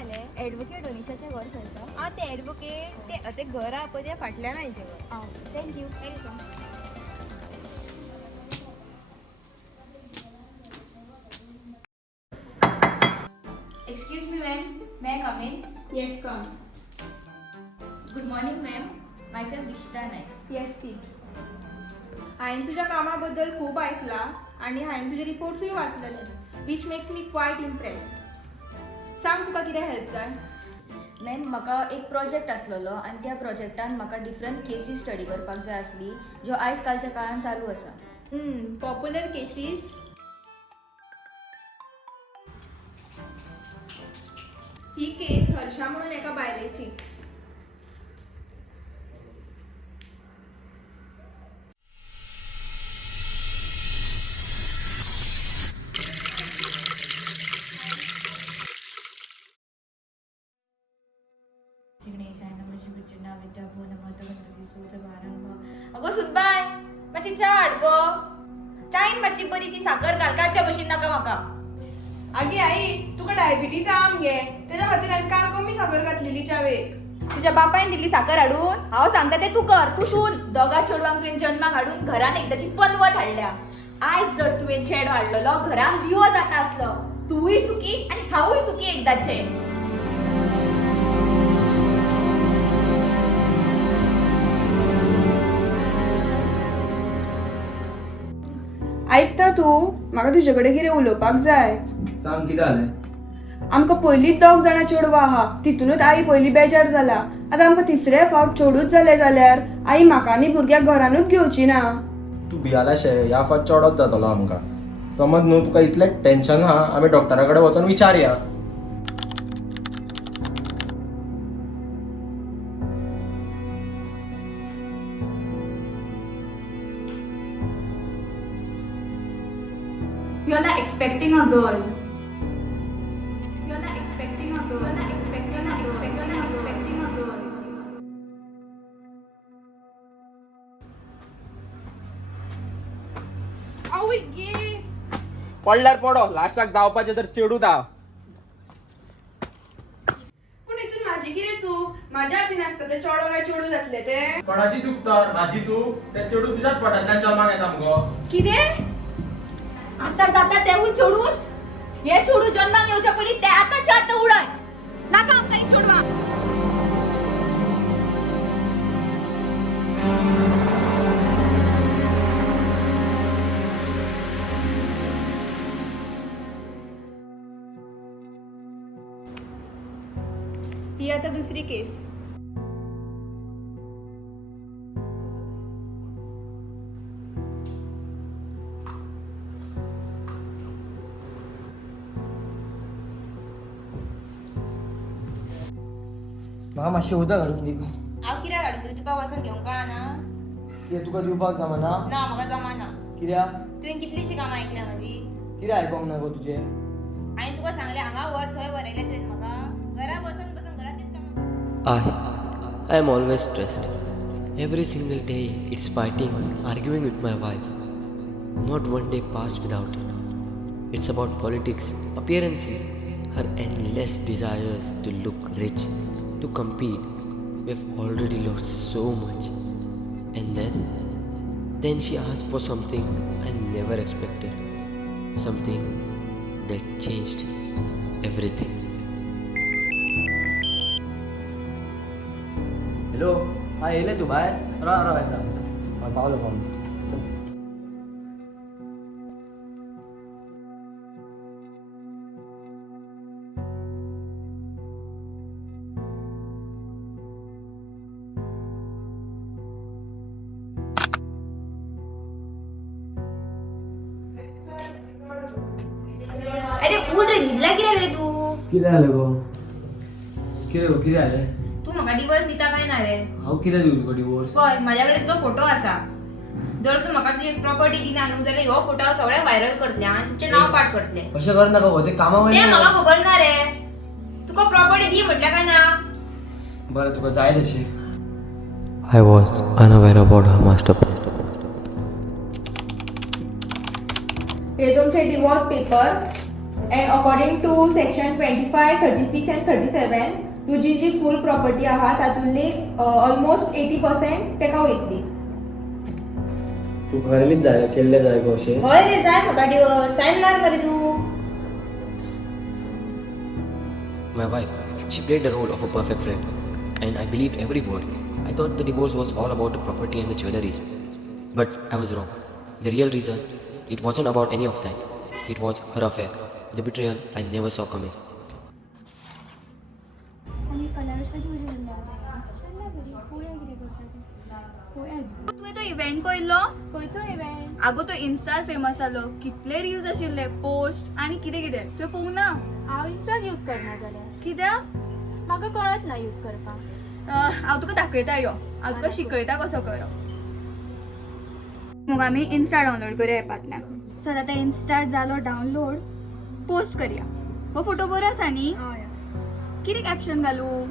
जालें एडवोकेट अनिशाचें घर खंयचं? ते एडवोकेट ते घर आहा पळय त्या फाटल्यान आयचें घर. Thank you. Welcome. Excuse me, ma'am. May I come in? Yes come. Good morning, ma'am. Myself Dishita Naik. Yes see. हांवें तुज्या कामा बद्दल खूब आयकलां आनी हांवें तुजे रिपोर्ट्सूय वाचलेले which makes me quiet impress. सांग तुका कितें हेल्प जाय? मॅम म्हाका एक प्रोजेक्ट आसलेलो आनी त्या प्रोजेक्टान म्हाका डिफरंट केसीस स्टडी करपाक जाय आसली ज्यो आयज कालच्या काळान चालू आसा. Popular cases. ही केस हर्षा म्हणून एका बायलेची. अगो सुनबाय मातशी च्या हाड गो. चायन मातशी बरी ती साखर घाल कालच्या भशेन नाका म्हाका. आगे आई तुका डायबिटीज आहा मगे तेज्या खातीर हांवें काल कमी साखर घातलेली च्यावेक. तुझ्या बापायन दिल्ली साखर हाडून हांव सांगता ते तू कर. तू सून दोगा चेडवांक तुवें जन्माक हाडून घरान एकदाची पनवत हाडल्या. आयज जर तुवें चेडो हाडलेलो घरान दिवो जाता आसलो. तूय सुखी आनी हांवूय सुखी एकदाचे. ऐकता तूं म्हाका तुजे कडेन कितें उलोवपाक जाय. सांग कितें जालें? आमकां पयलींच 2 जाणां चेडवां आहा तितूनच आई पयली बेजार जाला. आतां आमकां तिसरे फावट चेडूच जाले जाल्यार आई म्हाका आनी भुरग्याक घरानूच घेवची ना. तूं भियाला शे ह्या फावट चोडोच जातलो आमकां. समज न्हू तुका इतलें टेन्शन आहा आमी डॉक्टरा कडेन वचून विचारया. You are not expecting a girl. You are not expecting a girl. You are not expecting a girl. You are not expecting a girl. आवय गे. पडल्यार पडो लास्टाक जावपाचें तर चेडू दा. पूण हितून म्हाजी कितें चूक? म्हाज्या हातीन आसता ते चेडो काय चेडू जातले ते. कोणाची चूक तर म्हाजी चूक. ते चेडू तुज्याच पोटांतल्यान जल्माक येता मुगो. कितें? आता जाता तेवूच चेडूच? हे चेडू जन्माक येवच्या पयलीं ते आतांच्या आतां उडय. नाका आमकां एक चेडवां. ही आता दुसरी केस. म्हाका मातशें उदक हाडून दी. हांव कित्याक हाडून दिवं? तुका वचून घेवंक कळना? कितें तुका दिवपाक जमना? ना म्हाका जमाना. कित्याक? तुवें कितलीशी कामां ऐकल्या म्हाजी. कितें आयकोंक ना गो तुजें? हांवें तुका सांगलें हांगा व्हर थंय व्हरयलें तुवें म्हाका. घरा बसून बसून घरांतलीच कामां. I am always stressed. Every single day it's fighting, arguing with my wife. Not one day passed without it. It's about politics, appearances, her endless desires to look rich, to compete. We've already lost so much. And then she asked for something I never expected. Something that changed everything. Hello, हां येयलें तूं भायर? राव येता. पावलो. अरे उठ रे, न्हिदला कित्याक रे तू? कितें जालें गो? कितें जालें? तू म्हाका डिवोर्स दिता काय ना रे? हांव कितें दिवं तुका डिवोर्स? पळय म्हाज्या कडेन तुजो फोटो आसा. जर तू म्हाका तुजी प्रॉपर्टी दिना न्हू जाल्यार ह्यो फोटो हांव सगळे व्हायरल करतलें आनी तुजें नांव पाठ करतलें. अशें करनाका गो, तें कामा तें वयलें. म्हाका खबर ना रे. तुका प्रॉपर्टी दी म्हटल्या काय ना? बरें तुका जाय तशी. I was unaware about her masterpiece. हे तुमचे divorce paper. And according to section 25, 36 and 37 तुजी जी फूल प्रॉपर्टी आहा तातूंतली ऑलमोस्ट 80% तेका वयतली. तू घरलीच जाय केल्ले जाय गो अशें. हय रे जाय फकाटीवर सायन मार मरे तू. My wife, she played the role of a perfect friend, and I believed every word. I thought the divorce was all about the property and the jewelries. But I was wrong. The real reason, it wasn't about any of that. It was her affair, the betrayal I never saw coming. तुवें तो event पळयलो? खंयचो event? आगो तो instar famous जालो. कितले reels आशिल्ले, post आनी कितें कितें. तुवें पळोवंक ना? हांव इंस्टा यूज करना जाल्यार कित्याक? म्हाका कळत ना यूज करपाक. हांव तुका दाखयता यो. हांव तुका शिकयता कसो करप. मग आमी इन्स्टा डावनलोड करुया एपांतल्यान. चल आतां इन्स्टा जालो डावनलोड. पोस्ट करया. हो फोटो बरो आसा न्ही? कितें कॅप्शन घालूं?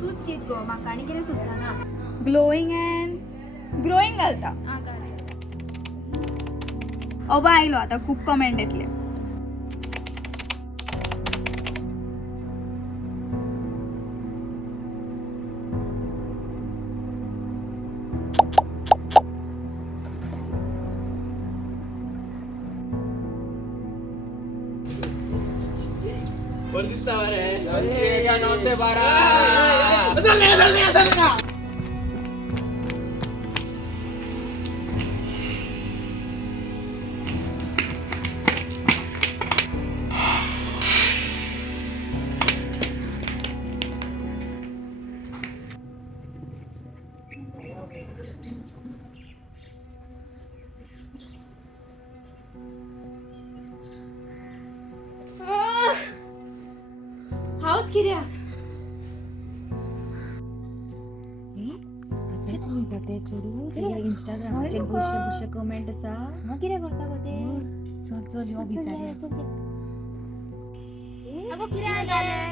तूच चित गो, म्हाका आनी कितें सुचना. ग्लोईंग अँड ग्रोईंग घालता. अबा आयलो आतां खूब कमेंट येतले. बरं दिसता बरे. हांवच कित्याक? इंस्टाग्रामाचेर बुरशे कमेंट आसा. कितें करता गो ते? चल चल यो विचारया. आगो कितें जालें?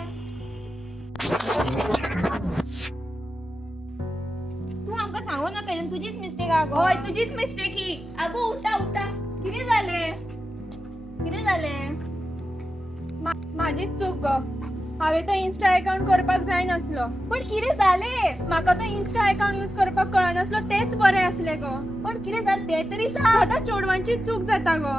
तू आमकां सांगू नाका तुजीच मिस्टेक आगो. हय तुजीच मिस्टेक ही. आगो उठा उठा. कितें जालें? कितें जालें? म्हाजीच चूक गो. हांवें तो इन्स्टा अकाउंट करपाक जाय नासलो. पण कितें जालें? म्हाका तो इन्स्टा अकाउंट यूज करपाक कळनासलो तेच बरें आसलें गो. पण कितें जालें तें तरी सांग. सदां चेडवांची चूक जाता गो.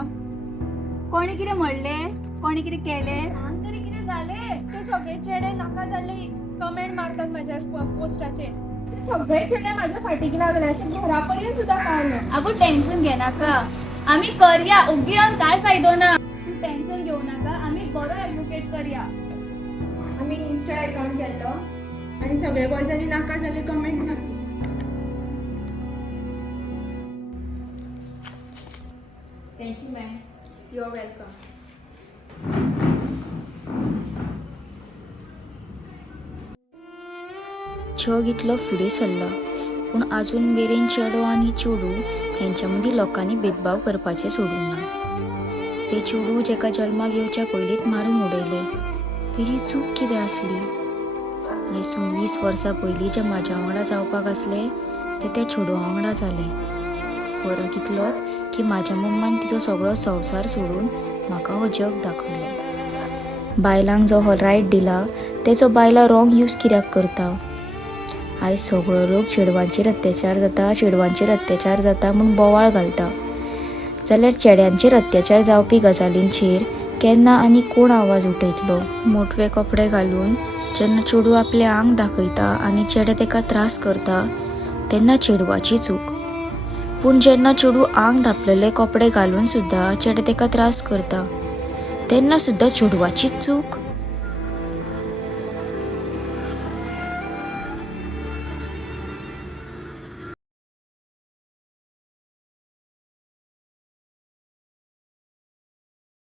कोणी कितें म्हणलें? कोणी कितें केलें? सांग तरी कितें जालें? ते सगळे चेडे नाका जाल्ले कमेंट मारतात म्हाज्या पोस्टाचेर. ते सगळे चेडे म्हाज्या फाटीक लागले. ते घरा पर्यंत सुद्दां पावले. आगो टेन्शन घेनाका. आमी करया. ओग्गी रावन काय फायदो ना. तूं टेन्शन घेवं नाका. आमी बरो एडवोकेट करया. आमी इन्स्टा अकाउंट केल्लो आनी सगळे बॉयजांनी नाका जाल्ले कमेंट मारले. Thank you ma'am. You are welcome. जग इतलो फुडें सरला पूण आजून मेरेन चेडो आनी चेडू हेंच्या मदीं लोकांनी भेदभाव करपाचें सोडूंक ना. ते चेडू जेका जल्माक येवच्या पयलींच मारून उडयले तेजी चूक कितें आसली? आयसून 20 वर्सां पयलीं जे म्हाज्या वांगडा जावपाक आसले ते त्या चेडवा वांगडा जाले. फरक इतलोच की म्हाज्या मम्मान तिचो सगळो संवसार सोडून म्हाका हो जग दाखयलो. बायलांक जो हो रायट दिला तेचो बायलां रॉंग यूज कित्याक करता? आयज सगळो लोक चेडवांचेर अत्याचार जाता म्हूण बोवाळ घालता. जाल्यार चेड्यांचेर अत्याचार जावपी गजालींचेर केन्ना आनी कोण आवाज उठयतलो? मोटवे कपडे घालून जेन्ना चेडू आपलें आंग दाखयता आनी चेडे तेका त्रास करता तेन्ना चेडवाची चूक. पूण जेन्ना चेडू आंग धापलेले कपडे घालून सुद्दां चेडे तेका त्रास करता तेन्ना सुद्दां चेडवाचीच चूक.